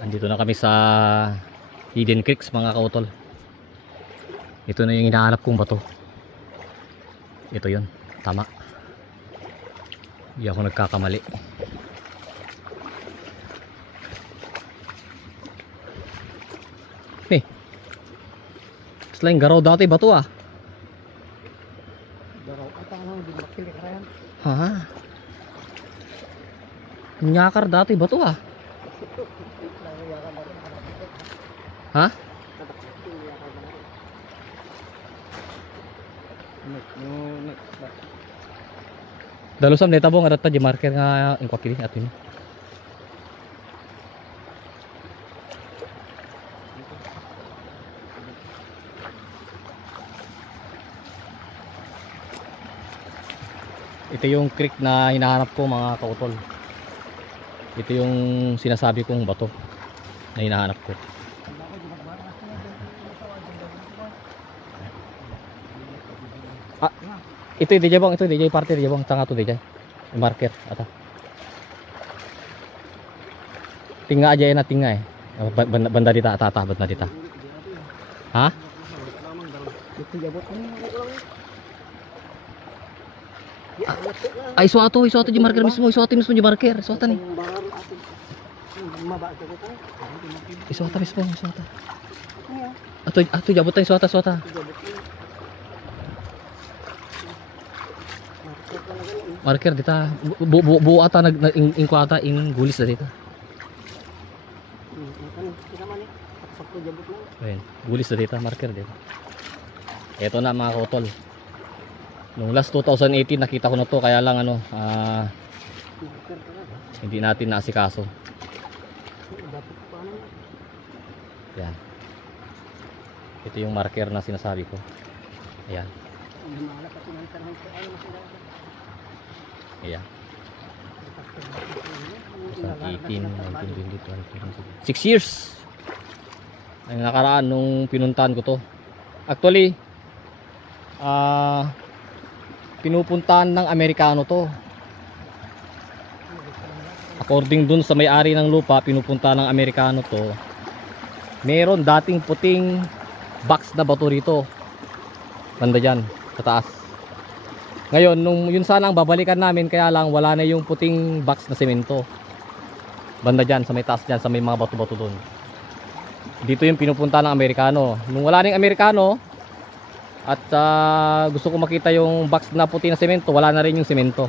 Andito na kami sa Hidden Creeks mga kautol. Ito na yung hinahanap kong bato. Ito yun, tama. Hindi ako nagkakamali. Eh, selain garaw dati bato ah. Garaw ata nang di makili karayan. Ha? Nyakar dati bato ah. Ha? Dalusam neta bong arata di marker nga ingko kiri atin. Ito yung creek na hinahanap ko mga kautol. Ito yung sinasabi kong bato na hinahanap ko. Ah, ito yung DJ bang, ito DJ party DJ bang, tanga to DJ. Marker ata. Tinga aja na tinga eh. Banda dita ata banda dita. Ha? Ito jabot ni. Ay suatu di marker mismo, suatu mismo di marker, suatu nih. Suatu mismo, suatu. Atau jabutan suatu. Marker dita bu ata ingko ata ing gulis na dita. Ayan, gulis na dita marker dita. Ito na mga kautol. Nung last 2018 nakita ko na to, kaya lang ano hindi natin naasikaso. Yan. Ito yung marker na sinasabi ko. Ayan. Ayan. 2018, 19, 20, 6 years ang nakaraan nung pinuntahan ko to. Actually pinupuntahan ng Amerikano to. According dun sa may-ari ng lupa, pinupuntahan ng Amerikano to. Meron dating puting box na bato rito. Banda dyan, sa taas. Ngayon, nung yun sana ang babalikan namin, kaya lang wala na yung puting box na semento. Banda dyan, sa may taas dyan, sa may mga bato-bato dun. Dito yung pinupuntahan ng Amerikano. Nung wala ning Amerikano, at gusto ko makita yung box na puti na semento, wala na rin yung semento.